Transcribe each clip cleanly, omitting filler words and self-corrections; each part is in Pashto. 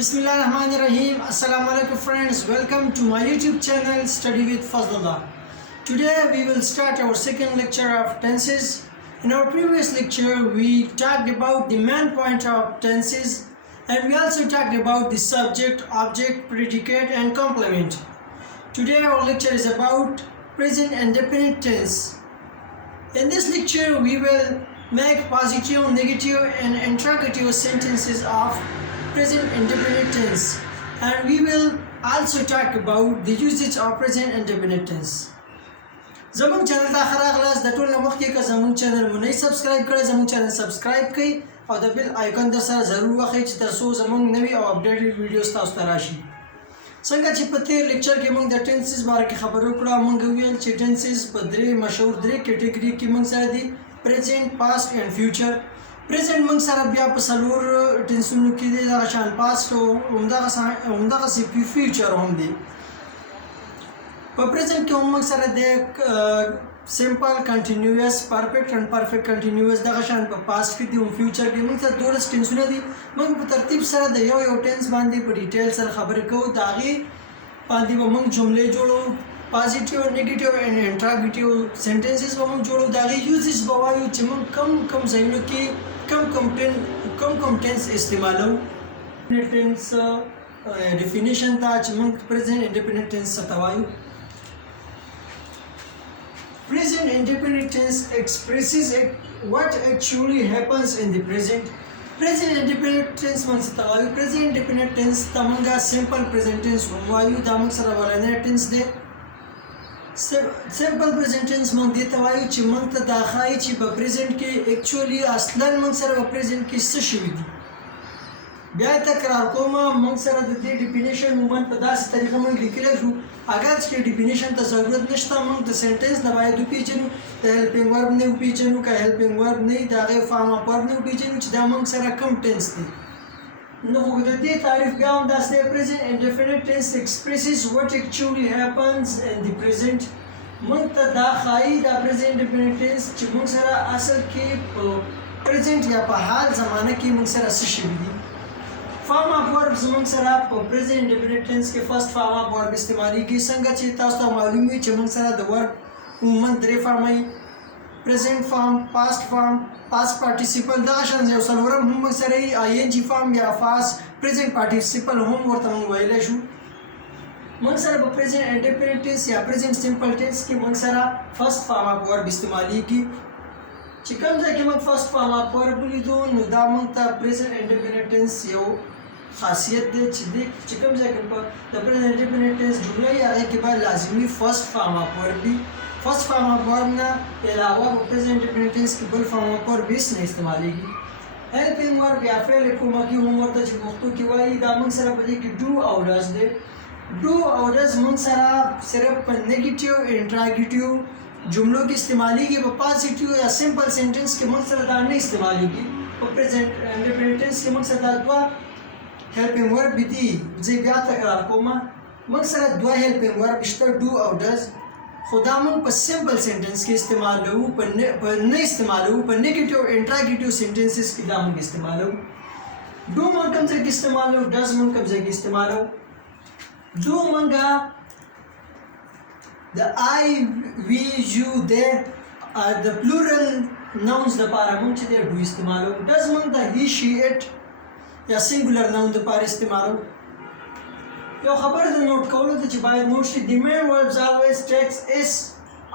Bismillahirrahmanirrahim. Assalamu alaikum friends. Welcome to my YouTube channel Study with Fazlullah. Today we will start our second lecture of tenses. In our previous lecture we talked about the main point of tenses and we also talked about the subject, object, predicate and complement. Today our lecture is about present and definite tense. In this lecture we will make positive, negative and interrogative sentences of present and definite tense, and we will also talk about the usage of present and definite tense. زمون چینل ته راغلاس د ټول مخکې که زمون چینل مو نه سبسکرایب کړی زمون چینل سبسکرایب کړئ او د بیل آیکن در سره ضرور وخی چې ترڅو زمون نوی او اپډیټډ ویډیوز تاسو ته راشي. څنګه چې په تیر لیکچر کې موږ د ټنسز باره کې خبرو کړه، موږ ویل چې ټنسز په درې کټګوري کې موږ سره دي: پریزنٹ، پاست اینڈ فیوچر. پریزنٹ موږ سره بیا په څلور ټنسونو کې دی، دغه شان پاست او همدغسې فیوچر هم دی. په پریزنٹ کې هم موږ سره دی سمپل، کنټینیوس، پرفیکټ اینڈ پرفیکټ کنټینیوس. دغه شان په پاست کې دی او فیوچر کې موږ سره 12 ټنسونه دي. موږ په ترتیب سره د یو ټنس باندې په ډیټیل سره خبرې کوو. د هغې باندې به موږ جملې جوړو، پازیټیو، نیگیټیو اینڈ انټراګیټیو سنټنسز به موږ جوړو. د هغې یوزز به وایو چې موږ کم ځایونو کې کم ټنس استعمالو. ټنس ډیفینیشن ته چې موږ پریزنٹ انډیپینډنٹ ټنس څه ته وایو. Present indefinite tense expresses what actually happens in the present. Present indefinite tense موږ څه ته وایو. present indefinite tense ته موږ simple present tense هم وایو. دا موږ سره ولنی ټنس دی. simple present tense موږ دې ته وایو چې موږ ته دا ښایي چې په present کې actually اصلا موږ سره په present کې څه شوي دي. بیا تکرار کوم، موږ سره د دې ډیفینیشن مومن په داسې طریقه موږ لیکلی شو. اگر چې ډیفینیشن ته ضرورت نشته، موږ د سنټنس نه باید وپېژنو. د هیلپینګ ورب نه وپېژنو، که هیلپینګ ورب نه وي د هغې فارم اف ورب نه وپېژنو چې دا موږ سره کوم ټنس دی. نو خو د دې تعریف بیا هم داسې دی: present indefinite tense expresses what actually happens in the present. موږ ته دا ښایي دا present indefinite tense چې موږ سره اصل کې په present یا په حال زمانه کې موږ سره څه شوي دي. فارم اف ورب زموږ سره په present indefinite tense کې فرست فارم اف ورب استعمالیږي. څنګه چې تاسو ته معلوم وي چې موږ سره د ورب عموما درې فارمه وي: present فارم، past فارم، past participle. دغه شان یو څلورم هم موږ سره وي ing فارم یا past present participle هم ورته موږ ویلی شو. موږ سره په present indefinite tense یا present simple tense کې موږ سره فرست فارم اف ورب استعمالیږي. چې کوم ځای کې موږ فرست فارم اف ورب ولیدو نو دا موږ ته present indefinite tense یو خاصیت دی چې کوم ځای کې په د present indefinite tense جمله یې هغې کې باید لازمي فرست فارم اف ورب وي. فرست فارم اف ورب نه علاوه په present indefinite tense کې بل فارم اف ورب هېڅ نه استعمالیږي. هیلپینګ ورب یا فعل کومکي هم ورته چې پښتو کې وایي، دا موږ سره په دې کې ډو او ډز دی. ډو او ډز موږ سره صرف په نیګیټیو انټراګیټیو جملو کې استعمالیږي. په پازیټیو یا سمپل سینټنس کې موږ سره دا نه استعمالیږي. په present indefinite tense کې موږ سره دا دوه هیلپینګ ورب دي. زه بیا تکرار کوم، موږ سره دوه هیلپینګ ورب شته، ډو او ډز. خو دا موږ په سمپل سینټنس کې استعمالوو، په نه استعمالوو. په نیګیټیو انټراګیټیو سینټنسز کې دا موږ استعمالوو. ډو موږ کوم ځای کې استعمالوو، ډز موږ کوم ځای کې استعمالوو. ډو موږ د I, we, you, they د پلورل ناونز دپاره موږ چې دی ډو استعمالوو. ډز موږ د he, she, it یا سنګولر ناون دپاره استعمالوو. یو خبر د نوٹ کولو ته چې باید نوٹ شي: the main verbs always takes s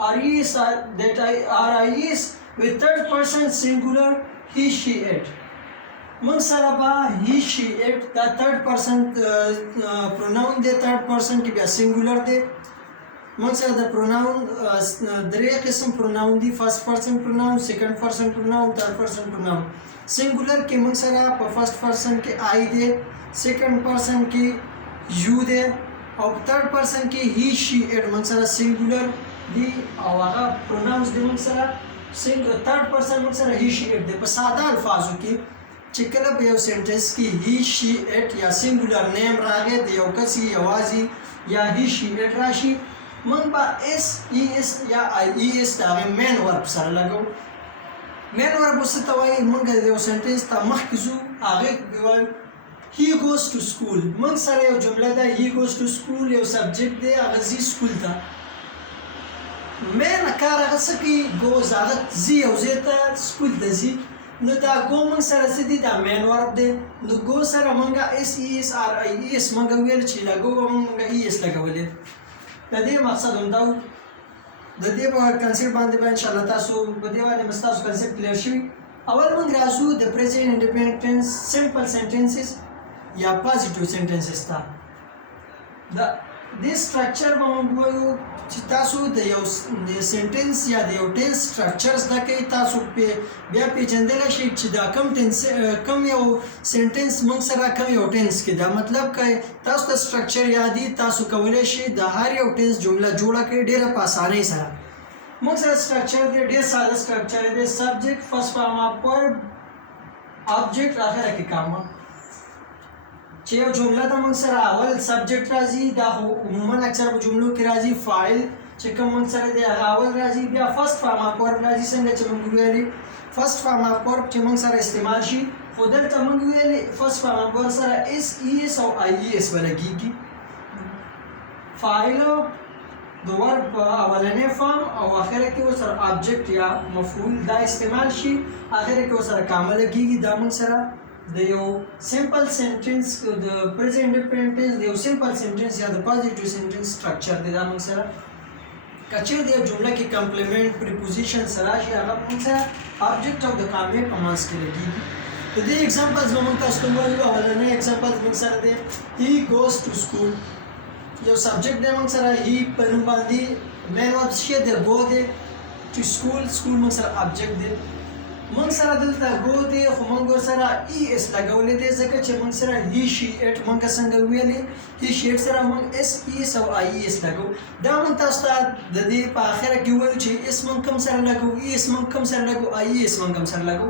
or es that are is with third person singular he, she, it. موږ سره به he, she, it دا third person pronoun دی. third person کې بیا singular دی. موږ سره د پروناون درې قسم پروناون دي: فرست پرسن پروناون، سیکنډ پرسن پروناون، تھرډ پرسن پروناون. سنګولر کې موږ سره په فرست پرسن کې آی دی، سیکنډ پرسن کې یو دی او په تھرډ پرسن کې هی، شي، اټ موږ سره سنګولر دي او هغه پروناونز دي موږ سره تھرډ پرسن موږ سره هی، شي، اټ دی. په ساده الفاظو کې چې کله په یو سنټنس کې هی، شي، اټ یا سنګولر نیم راغی د یو کس یوازې یا هی، شي، اټ راشي، موږ به اس ای اس یا آی ای اس د هغې مین ورب سره لګو. مین ورب څه ته وایي؟ موږ د یو سنټنس ته مخکې ځو، هغې کې وایو he goes to school موږ سره یو جمله ده he goes to school یو سبجیکټ دی هغه ځي سکول ته مین کار هغه څه کوي goes هغه ځي یو ځای ته سکول ته ځي نو دا go موږ سره څه دي دا مین ورب دی نو go سره موږ SES RIES موږ ویل چې لا go به موږ ES لګولې د دې مقصد همدا و د دې په کنسپټ باندې به انشاءالله تاسو په دې باندې مستاسو کنسپټ کلیر شي اول موږ راځو د پریزنټ انډیپینډنت ټینس سمپل سنټنسز یا پوزټیو سنټنسز ته دا د سټرکچر به موږ وایو چې تاسو د یو سنټنس یا د یو ټینس سټرکچرز دا کوي تاسو په بیا پیژندلی شئ چې دا کم یو سنټنس موږ سره کم یو ټینس کې دا مطلب که تاسو ته سټرکچر یادي تاسو کولی شئ د هر یو ټینس جمله جوړه کړئ ډېره په اسانۍ سره موږ سره سټرکچر دی ډېر ساده سټرکچر دی سبجیکټ فرست فارم اف ورب آبجیکټ اخره کې کامه چې یو جمله د موږ سره اول سبجیکټ راځي دا عموما اکثر په جملو کې راځي فاعل چې کوم موږ سره دی هغه اول راځي بیا فرست فارم اف ورب راځي څنګه چې موږ ویلي فرست فارم اف ورب چې موږ سره استعمال شي خو دلته موږ ویلي فرست فارم اف ورب سره SES او IES ولګیږي فاعل د ورب په اولنې فارم او اخره کې ورسره آبجیکټ یا مفعول دا استعمال شي اخره کې ورسره کامل کېږي دا موږ سره د یو سمپل سنټنس د پریزنټ انډیپینډنت ټینس د یو سمپل سنټنس یا د پوزټیو سنټنس سټرکچر دی دا موږ سره که چیرې د یو جمله کې کمپلیمنټ پریپوزیشن سره راشي هغه موږ سره آبجیکټ او د کامې په منځ کې لګېږي د دې اګزامپلز به موږ تاسو ته ووایو اولنی اګزامپلز موږ سره دی he goes to school یو سبجیکټ دی موږ سره he په نوم باندې مین ورب څه دی go دی to school موږ سره آبجیکټ دی موږ سره دلته go دی خو موږ ورسره ES لګولی دی ځکه چې موږ سره he she it موږ څنګه ویلې he she it سره موږ SES او IES لګو دا موږ تاسو ته د دې په اخره کې وویل چې S موږ کوم سره لګو ES موږ کوم سره لګو IES موږ کوم سره لګو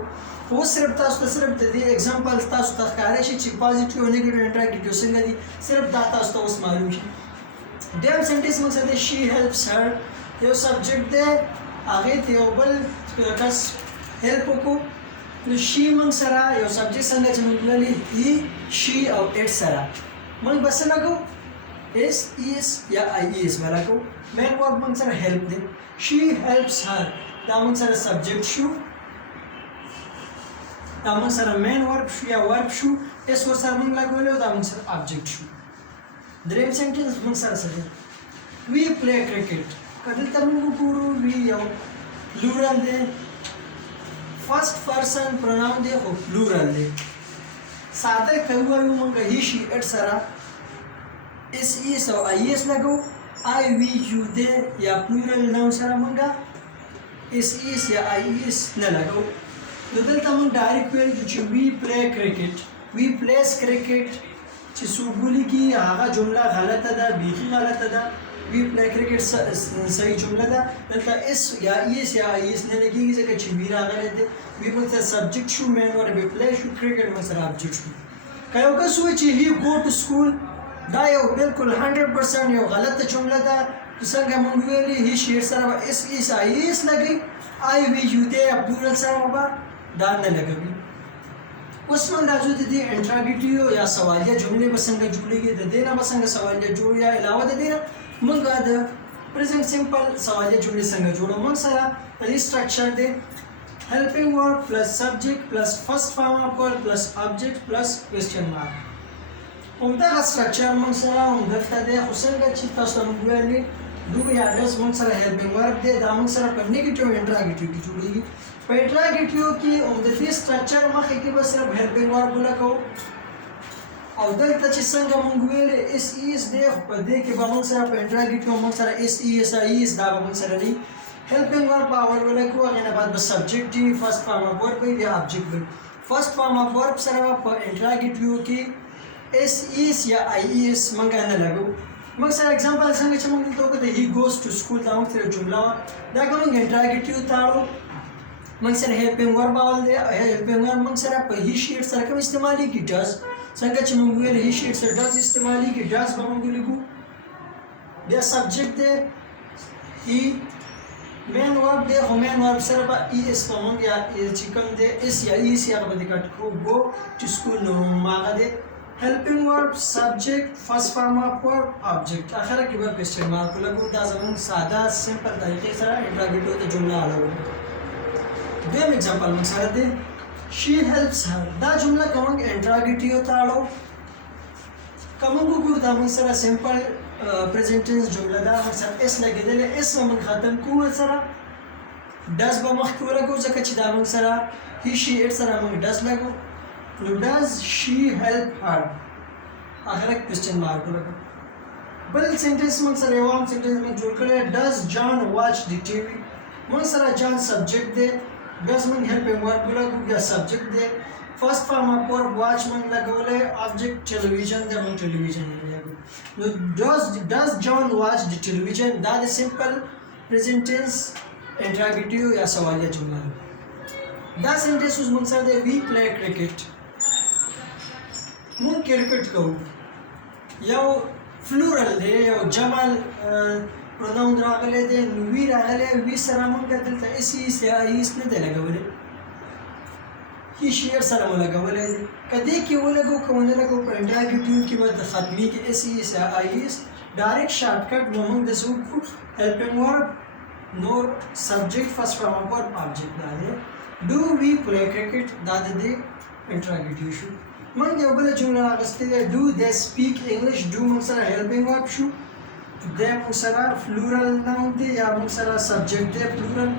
اوس صرف تاسو ته صرف د دې اگزامپل تاسو ته ښکاره شي چې پوزټیو او نیګیټیو انټراکټیو څنګه دي صرف دا تاسو ته اوس معلوم شي ډیم سنټنس موږ سره she helps her یو سبجیکټ دی هغې ته یو بل کس هیلپ وکړو نو شي موږ سره یو سبجیکټ څنګه چې موږ ویلي he she او it سره موږ به څه لګو SES یا IES به لګو مین ورب موږ سره هیلپ دی she helps her دا موږ سره سبجیکټ شو دا موږ سره مین ورب شو یا ورب شو اس ورسره موږ لګولی او دا موږ سره آبجیکټ شو دریم سنټنس موږ سره څه دی we play cricket که دلته موږ وګورو we یو پلورل دی فرست پرسن پروناون دی خو پلورل دی ساده که ووایو موږ he she it سره SES او IES لګو I we you دی یا پلورل ناون سره موږ SES یا IES نه لګو نو دلته موږ ډایرکټ ویل چې we play cricket we plays cricket چې څوک ولیکي هغه جمله غلطه ده بیخي غلطه ده we play cricket صحیح جمله ده دلته اس یا ایس یا ایس نه لګېږي ځکه چې وی راغلی دی وی موږ سره سبجیکټ شو مین ورب we play شو cricket موږ سره آبجیکټ شو که یو کس ووایي چې he go to school دا یو بالکل 100% یو غلطه جمله ده څنګه موږ ویلي he she سره به SES IES لګوي I we you دی یا پلورل سره به دا نه لګوي اوس موږ راځو د دې انټراګیټیو یا سوالیه جملې به څنګه جوړېږي د دې نه به څنګه سوالیه جوړ یا علاوه د دې نه موږ د پریزنټ سمپل سوالیه جملې څنګه جوړو موږ سره د دې سټرکچر دی helping verb plus subject plus first form of verb plus object plus question mark همدغه سټرکچر موږ سره همدلته دی خو څنګه چې تاسو ته موږ ویلي do یا does موږ سره helping verb دی دا موږ سره په نیګیټیو انټراګیټیو کې جوړېږي په انټراګیټیو کې د دې سټرکچر مخکې کې به صرف helping verb ولګو او دلته چې څنګه موږ ویلې SES دی په دې کې به موږ سره په انټراګیټیو موږ سره SES IES دا به موږ سره نه helping verb اول ولګو هغې نه بعد به سبجیکټ وي فرست فارم اف ورب وي یا آبجیکټ وي فرست فارم اف ورب سره په انټراګیټیو کې SES یا IES موږ نه لګو موږ سره اگزامپل څنګه چې موږ دلته وکړو he goes to school دا موږ سره جمله وه دا که موږ انټراګیټیو تاړو موږ سره helping verb اول دی helping verb موږ سره په he she it سره کوم استعمالېږي does څنګه چې موږ ویل he she it سره does استعمالېږي does به موږ ولیکو بیا سبجیکټ دی he مین ورب دی خو مین ورب سره به ES په موږ یا چې کوم دی S یا ES هغه به دې کټ کړو go to school نو هغه دی helping verb subject first form of verb object اخره کې به کوېسچن مارک لګو دا زموږ ساده سمپل طریقې سره انټراګیټیو ته جمله اړوو دویم اگزامپل موږ سره دی she helps her دا جمله کوم انټراګیټیو ته اړو کوم وګورو دا موږ سره سمپل پریزنټ ټینس جمله دا موږ سره اس لګیدلې اس موږ ختم کوو سره does به مخکې ولګو ځکه چې دا موږ سره he she it سره موږ does لګو نو does she help her اخره کوېسچن مارک لګو بل سنټنس موږ سره یو عام سنټنس موږ جوړ کړی does John watch the TV موږ سره John سبجیکټ دی does موږ helping verb لګو یا سبجیکټ دی first form of verb watch موږ لګولې object television دی موږ television لګو نو does John watch the television دا د simple present tense انټراګیټیو یا سوالیه جمله دا سنټنس اوس موږ سره دی we play cricket مونږ کرکټ کوو یو فلورل دی یو جمع پروناون راغلی دی نو وی راغلی وی سره مونږ دلته اس ایس یا ایس نه دی لګولی هی شیر سره مو لګولی دی که دې کې ولګو که ونه لګو په انټراګیټیو کې به د ختمي کې اس ایس یا ایس ډایرکټ شارټکټ به مونږ داسې وکړو هیلپینګ ورب نور سبجیکټ فرسټ فرام ورب آبجیکټ دا دی ډو وی پلی کرکټ دا د دې انټراګیټیو شو موږ یو بله جمله راغستې ده ډو دے سپیک انګلیش ډو موږ سره هیلپینګ ورب شو دے موږ سره فلورل ناون دی یا موږ سره سبجیکټ دی فلورل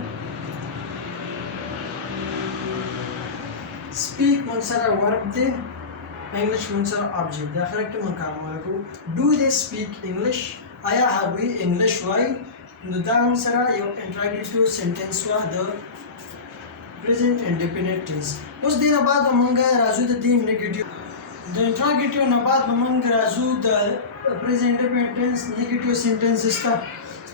سپیک موږ سره ورب دی انګلیش موږ سره آبجیکټ دی اخره کې موږ کار وکړو ډو دے سپیک انګلیش آیا هغوی انګلیش وایي نو دا موږ سره یو انټراګیټیو سنټنس وه د present indefinite tense اوس دې نه بعد موږ راځو د دې نیگیټیو د انټراګیټیو نه بعد موږ راځو د present indefinite tense نیگیټیو سنټنسز ته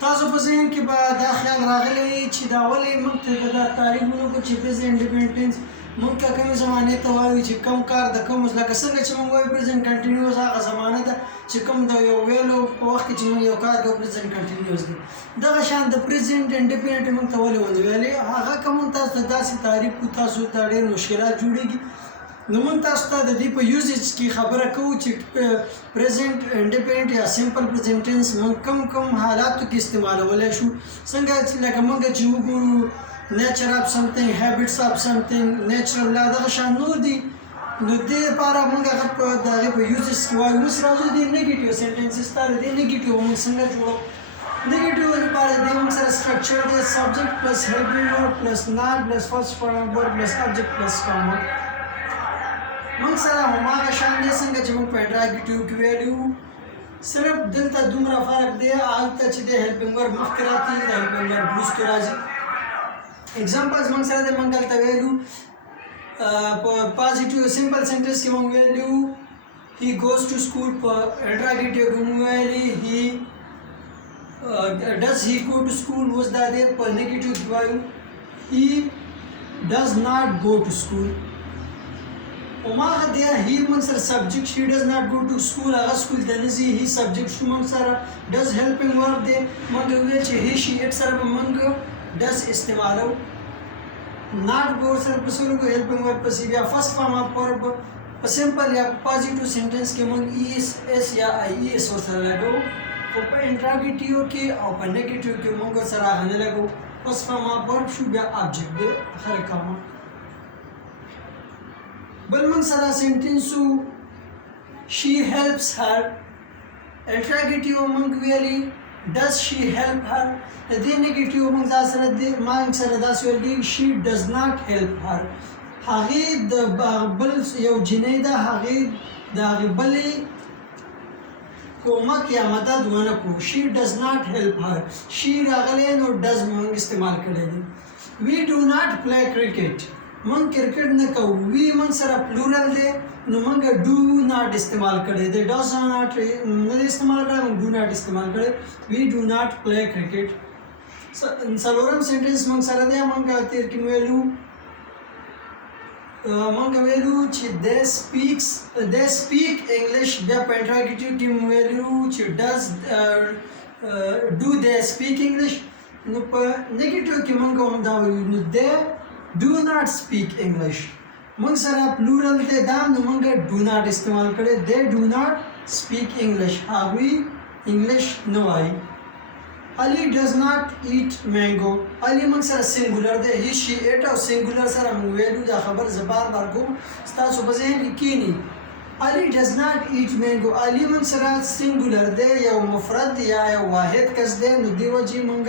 تاسو په ذهن کې به دا خیال راغلی چې دا ولې موږ ته دا تعریف ونکړو چې present indefinite tense موږ کومې زمانې ته وایو چې کوم کار د کوم لکه څنګه چې موږ وایو present continuous هغه زمانه ده چې کوم د یو ویلو په وخت کې چې موږ یو کار کوو present continuous دی دغه شان د present indefinite موږ ته ولې ونه ویلې هغه کوم تاسو ته داسې تعریف کو تاسو ته ډېر مشکلات جوړېږي نو موږ تاسو ته د دې په یوزیج کې خبره کوو چې present indefinite یا simple present tense موږ کوم حالاتو کې استعمالولی شو څنګه چې لکه موږ چې وګورو nature of something habits of something natural law دغه شان نور دي نو دې لپاره موږ هغه په دغه په یوزز کې وایو اوس راځو د نیگیټیو سنټنسز ته د نیگیټیو موږ څنګه جوړو نیگیټیو لپاره د موږ سره سټرکچر دی سبجیکټ پلس هیلپینګ ورب پلس نام پلس فرست فارم ورب پلس آبجیکټ پلس کاما موږ سره هماغه شان دی څنګه چې موږ په انټراګیټیو کې ویلو صرف دلته دومره فرق دی هلته چې د هیلپینګ ورب مخکې راځي د هیلپینګ ورب وروسته راځي examples موږ سره د موږ دلته ویلو په پازیټیو سمپل سنټنس کې موږ ویلو he goes to school په انټراګیټیو کې موږ ویلي he does he go to school اوس دا دی په نیگیټیو کې وایو he does not go to school هماغه دی he موږ سره سبجیکټ he does not go to school هغه سکول ته نه ځي he سبجیکټ شو موږ سره does helping verb دی موږ ویل چې he she it سره به موږ does استعمالو not go سره په سلو کو helping verb پسې بیا first form of verb په simple یا positive sentence کې موږ es s یا ies سره لګو خو په انټراګیټیو کې او په نیگیټیو کې موږ سره هغه لګو first form of verb شو بیا object دی اخر کاما بل موږ سره سنټنسو she helps her انټراګیټیو موږ ویلي does she help her د نیگیټیو موږ سره د موږ سره دا ویل she does not help her هغه د بل یو جنې ده هغه د بلې کومک یا مدد ونه کو she does not help her she راغلی نو does موږ استعمال کړی دی we do not play cricket موږ کرکټ نه کوو وی موږ سره پلورل دی نو موږ ډو ناٹ استعمال کړی دی ډز ناٹ نه استعمال کړی موږ ډو ناٹ استعمال کړی وی ډو ناٹ پلی کرکټ څلورم سنټنس موږ سره دی موږ تیر کې ویلو موږ ویلو چې they speak English بیا په انټراګیټیو کې ویلو چې do they speak English نو په نیگیټیو کې موږ هم دا ویلو نو they do not speak English موږ سره پلورل دی دا نو موږ ډو ناټ استعمال کړی دی ډو ناټ سپیک انګلیش هغوی انګلیش نه وایي Ali does not eat mango. Ali موږ سره سنګولر دی هی شي ایټ او سنګولر سره موږ ویلو دا خبر زبار ورکوم ستاسو په ذهن کې کینی Ali does not eat mango. Ali موږ سره سنګولر دی یو مفرد یا یو واحد کس دی نو دی وجه موږ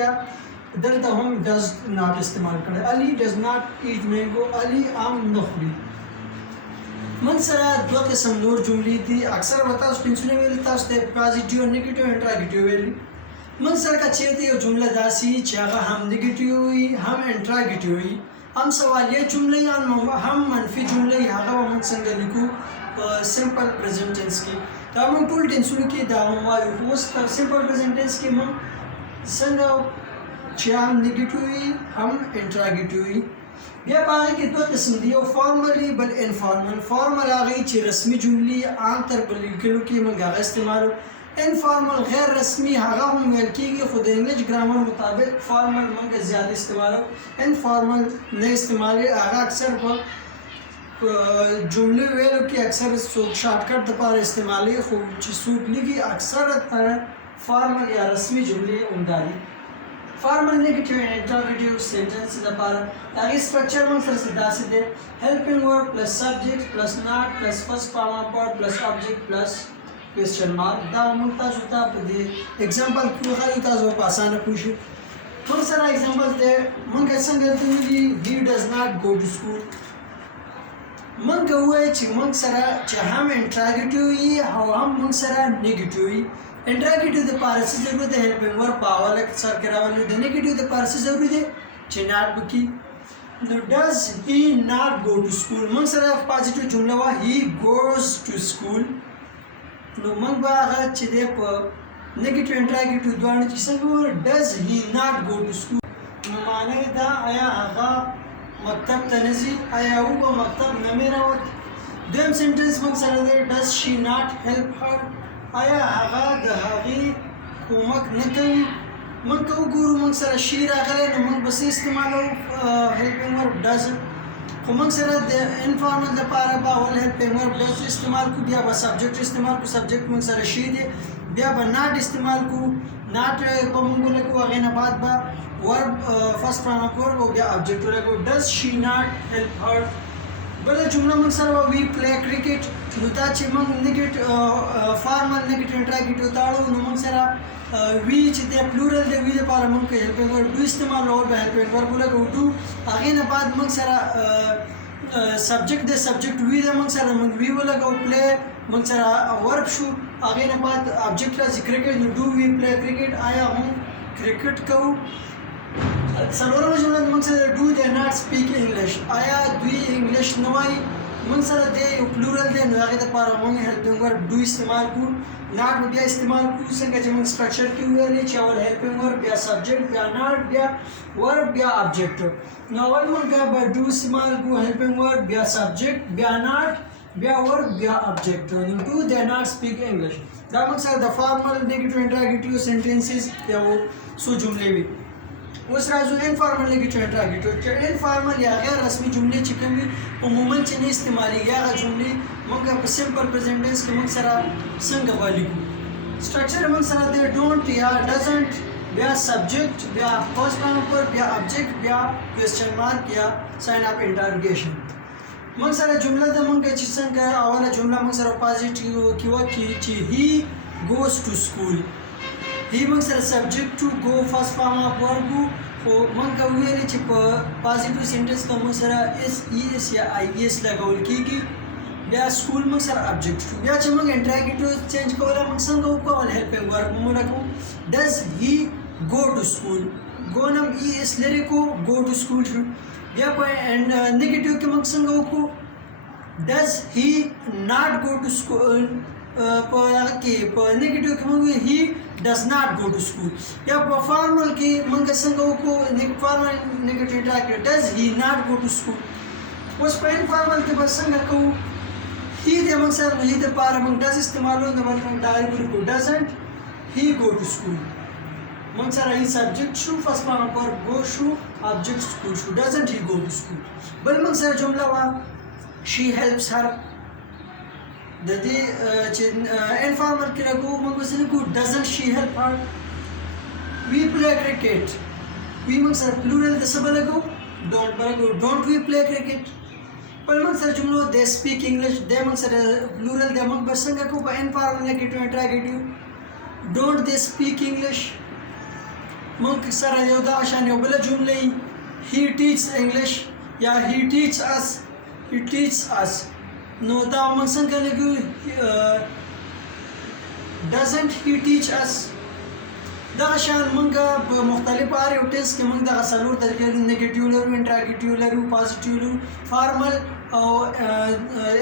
دلته هم does not استعمال کړی Ali does not eat mango. Ali ام نه خوري موږ سره دوه قسم نور جملې دي اکثر وتا سپینسونه ویل تاسو ته پوزټیو او نیگیټیو انټراګیټیو ویل موږ سره که چیرته یو جمله داسي چې هغه هم نیگیټیو وي هم انټراګیټیو وي هم سوالیه جمله یا هم منفي جمله هغه موږ څنګه لیکو په سمپل پریزنټ ټینس کې دا موږ ټول ټینسونو کې دا وایو اوس په سمپل پریزنټ ټینس کې موږ څنګه چې هم نیگیټیو وي هم انټراګیټیو وي بیا په هغه کې دوه قسم دي یو فارملی بل انفارمل فارمل هغه چې رسمي جملې عام تر په لیکلو کې موږ هغه استعمالو انفارمل غیر رسمي هغه هم ویل کېږي خو د انګلیش ګرامر مطابق فارمل موږ زیات استعمالو انفارمل نه استعمالي هغه اکثر په جملې ویلو کې اکثر څوک شارټکټ لپاره استعمالي خو چې څوک لیکي اکثر تر فارمل یا رسمي جملې عمده دي فارمل نیگیټیو and interrogative sentence لپاره هغه سټرکچر موږ سره داسې دی helping word plus subject plus not plus first form of word plus object plus question mark دا موږ تاسو ته په دې اگزامپل کې وښایو تاسو په اسانه پوه شئ موږ سره اگزامپل دی موږ څنګه ته ویلي he does not go to school موږ وایو چې موږ سره چې هم انټراګیټیو وي او هم موږ سره نیگیټیو وي انټراګیټیو د پاره څه ضرورت دی هیلپینګ ورب په حواله کې سر کې راولي د نیگیټیو د پاره څه ضروري دی چې ناٹ وکړي نو does he not go to school موږ سره پازیټیو جمله وا he goes to school نو موږ به هغه چې دی په نیگیټیو انټراګیټیو دواړو چې څنګه does he not go to school نو معنی دا آیا هغه مکتب ته نه ځي آیا او به مکتب نه مې راوت دویم سنټنس موږ سره دی does she not help her آیا هغه د هغې کومک نه کوي موږ که وګورو موږ سره شي راغلی نو موږ به څه استعمالو هیلپینګ ورب ډز خو موږ سره د انفارمل دپاره به اول هیلپینګ ورب ډز استعمال کړو بیا به سبجیکټ استعمال کړو سبجیکټ موږ سره شي دی بیا به ناټ استعمال کړو ناټ به موږ ولګو هغې نه بعد به ورب فرست فارم اف ورب او بیا ابجیکټ ولګو ډز شي ناټ هیلپ هر بله جمله موږ سره وی پلی کرکټ نو دا چې موږ فارمل نیگیټیو انټراګیټیو تاړو نو موږ سره وی چې دی پلورل دی وی لپاره موږ هیلپینګ ورب ډو استعمال او به هیلپینګ ورب ولګو ډو هغې نه بعد موږ سره سبجیکټ دی سبجیکټ وی دی موږ سره موږ وی ولګو پلی موږ سره ورب شو هغې نه بعد ابجیکټ راځي کرکټ نو ډو وی پلی کرکټ آیا موږ کرکټ کوو څلورمه جمله موږ سره ډو دی ناټ سپیک انګلیش آیا دوی انګلیش نه وایي موږ سره دی یو پلورل دی نو هغې دپاره موږ هیلپینګ ورب ډو استعمال کړو ناټ به بیا استعمال کړو څنګه چې موږ سټرکچر کې وویلې چې اول هیلپینګ ورب بیا سبجیکټ بیا ناټ بیا ورب بیا ابجیکټ نو اول موږ به ډو استعمال کړو هیلپینګ ورب بیا سبجیکټ بیا ناټ بیا ورب بیا ابجیکټ نو ډو دی ناټ سپیک انګلیش دا موږ سره د فارمل نیگیټیو انټراګیټیو سینټنسز یو څو جملې وي اوس راځو انفارمل نیگیټیو انټراګیټیو چې انفارمل یا غیر رسمي جملې چې کوم وي عموما چې نه استعمالېږي هغه جملې موږ په سمپل پریزنټ ټینس کې موږ سره څنګه ولیکو سټرکچر موږ سره دی ډونټ یا ډزنټ بیا سبجیکټ بیا فرست فارم اف ورب بیا ابجیکټ بیا کوېسچن مارک یا ساین اپ انټرګیشن موږ سره جمله ده موږ چې څنګه اوله جمله موږ سره پازیټیو کې وکړي چې هی ګوز ټو سکول هی موږ سره سبجیکټ ټو ګو فرست فارم اف ورب خو موږ ویلې چې په پازیټیو سینټنس کې موږ سره اس ای اس یا آی اس لګول کېږي بیا سکول موږ سره ابجیکټ شو بیا چې موږ انټراګیټیو چینج کولی موږ څنګه وکړو هیلپینګ ورب موږ ولګو ډز هی ګو ټو سکول ګو نم ای اس لرې کو ګو ټو سکول شو بیا په نیگیټیو کې موږ څنګه وکړو ډز هی ناټ ګو ټو سکول په هغه کې په نیگیټیو کې موږ هی ډز ناټ ګو ټو سکول یا په فارمل کې موږ څنګه وکړو فارمل نیگیټیو انټراګیټیو ډز هی ناټ ګو ټو سکول اوس په انفارمل کې به څنګه کوو هی د موږ سره هی دپاره موږ ډز استعمالو نو بل موږ ډایرکټ ولیکو ډزنټ هی ګو ټو سکول موږ سره هی سبجیکټ شو فرست فارم اف ورب ګو شو ابجیکټ سکول شو ډزنټ هی ګو ټو سکول بل موږ سره جمله وه she helps her. د دې چې انفارمل کې راغو موږ وسنه کو doesn't she help her. we play cricket. we موږ سره plural د سبا لګو don't we play cricket. په موږ سره جملو they speak English د موږ سره plural د موږ بسنګ کو په انفارمل نیگیټیو انټراګیټیو don't they speak English. موږ سره یو دا شان یو بل جمله he teaches English یا he teaches us نو دا موږ څنګه لګو doesn't he teach us. دا شان موږ په مختلفو هر یو ټیسټ کې موږ د غسلور طریقې نیگیټیو لرو انټراګیټیو لرو پازیټیو لرو فارمل او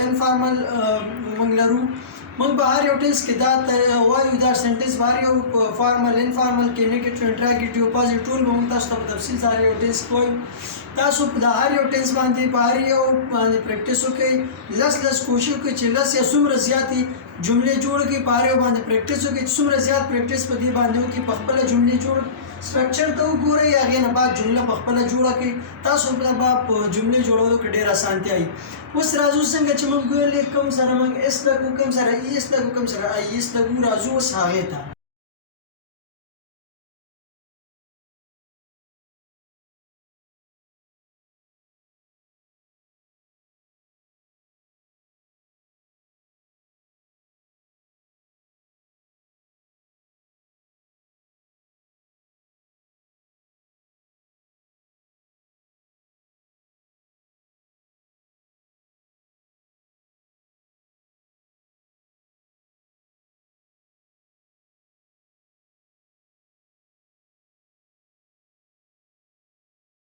انفارمل موږ لرو. موږ به هر یو ټیسټ کې دا وایو دا سنټنس هر یو فارمل انفارمل کې نیگیټیو انټراګیټیو پازیټیو موږ تاسو ته په تفصیل سره یو ټیسټ وایو. تاسو په هر یو ټیسټ باندې په هر یو باندې پریکټیس وکړئ لس کوشش وکړئ چې لس یا څومره زیاتې جملې جوړ کړئ په هر یو باندې پریکټیس وکړئ چې څومره زیات پریکټیس په دې باندې وکړئ په خپله جملې جوړ سټرکچر ته وګورئ هغې نه بعد جمله په خپله جوړه کړئ تاسو به په جملې جوړولو کې ډېره اسانتیا وي. اوس راځو څنګه چې موږ ویلې کوم سره موږ ایس لګو کوم سره ایس لګو کوم سره ایس لګو راځو اوس هغې ته